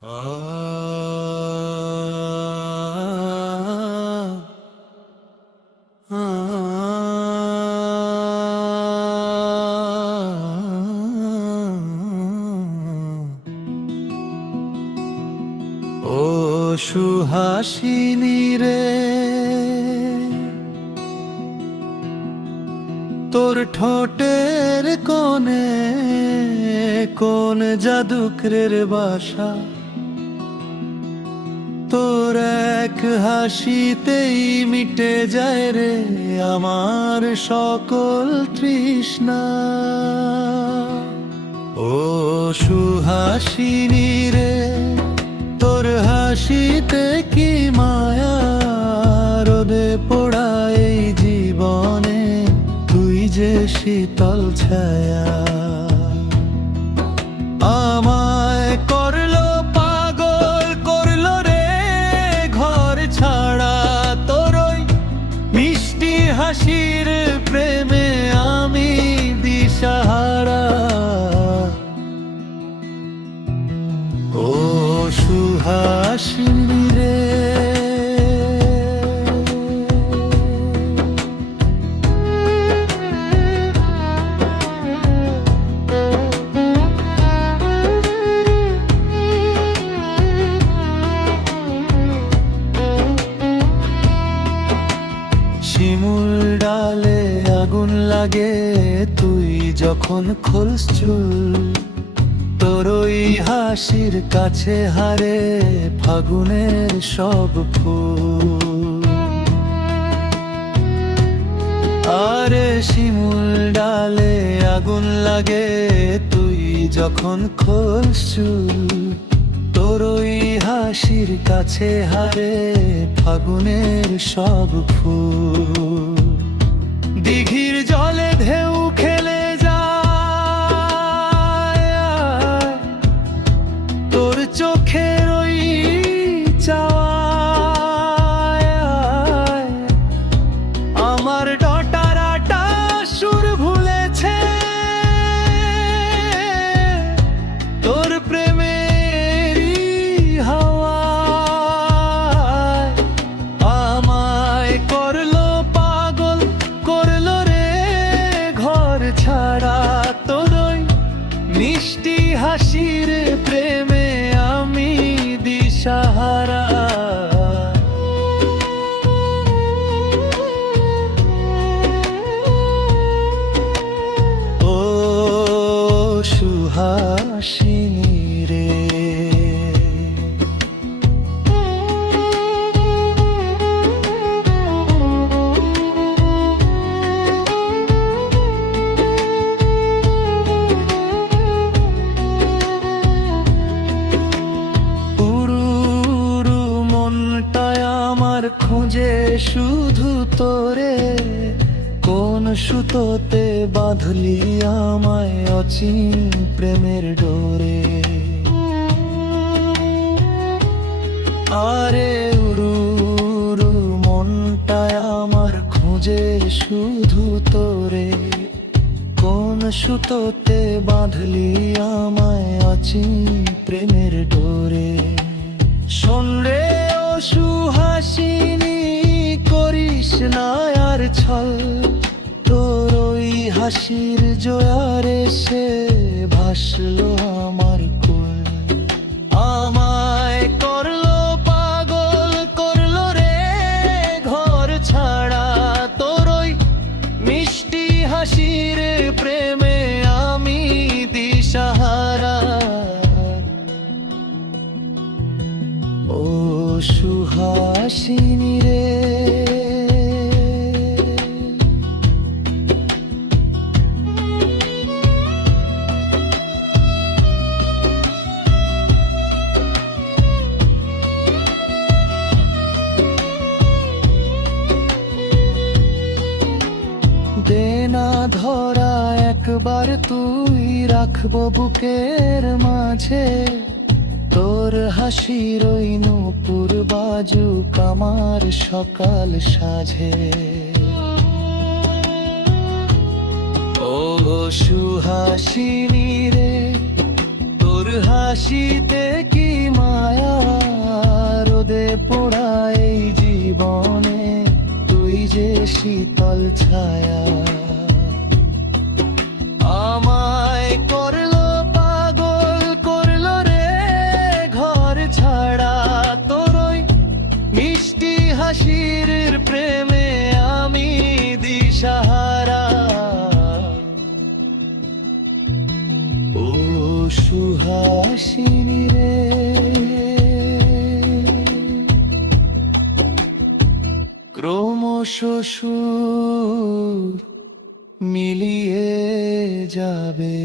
ও সুহাসিনী রে, তোর ঠোঁটের কোণে কোন জাদুকরের বাসা। তোর এক হাসিতেই মিটে যায় রে আমার সকল তৃষ্ণা। ও সুহাসিনী রে, তোর হাসিতে কি মায়া, রোদে পোড়া এই জীবনে তুই যে শীতল ছায়া। আমায় করলো পাগল করলো রে ঘর ছাড়া, তোর ওই মিষ্টি হাসির প্রেমে আমি দিশাহারা। ও সুহাসিনী রে, শিমুল ডালে আগুন লাগে তুই যখন খোলস চুল, তোর ওই হাসির কাছে হারে ফাগুনের সব ফুল। আরে শিমুল ডালে আগুন লাগে তুই যখন খোলস চুল, তোর ওই হাসির কাছে হারে ফাগুনের সব ফুল। দিঘির জলে ঢেউ খেলে যায় তোর চোখের ওই চাওয়ায়, আমার ডটারাটা সুর ভুলেছে তোর প্রেমেরই হাওয়ায়। আমায় করলো পাগল করলো রে ঘর ছাড়া, তোর ওই মিষ্টি হাসির প্রেমে আমি দিশাহারা। ও সুহাসিনী রে, আমার খুঁজে শুধু তোরে, কোন সুতোতে বাঁধলি আমায় অচিন প্রেমের ডোরে। আরে উড়ু উড়ু মনটায় আমার খুঁজে শুধু তোরে, কোন সুতোতে বাঁধলি আমায় অচিন প্রেমের ডোরে। শোন রে ও সুহাসিনী, করিস না আর ছল, তোর ওই হাসির জোয়ারে সে ভাসলো আমার কুল। আমায় করলো পাগল করলো রে ঘর ছাড়া, তোর ওই মিষ্টি হাসির প্রেমে আমি দিশাহারা। ও সুহাসিনী রে, দেনা ধরা একবার তুই রাখবো বুকের মাঝে, তোর হাসির ওই নূপুর বাজুক আমার সকাল সাঝে। ও সুহাসিনী রে, তোর হাসিতে কি মা পোড়া এই জীবনে তুই যে শীতল ছায়া। আমায় করলো পাগল করলো রে ঘর ছাড়া, তোর ওই মিষ্টি হাসির প্রেমে আমি দিশাহারা। ও সুহাসিনী রে, ক্রমশ সুর মিলিয়ে যাবে।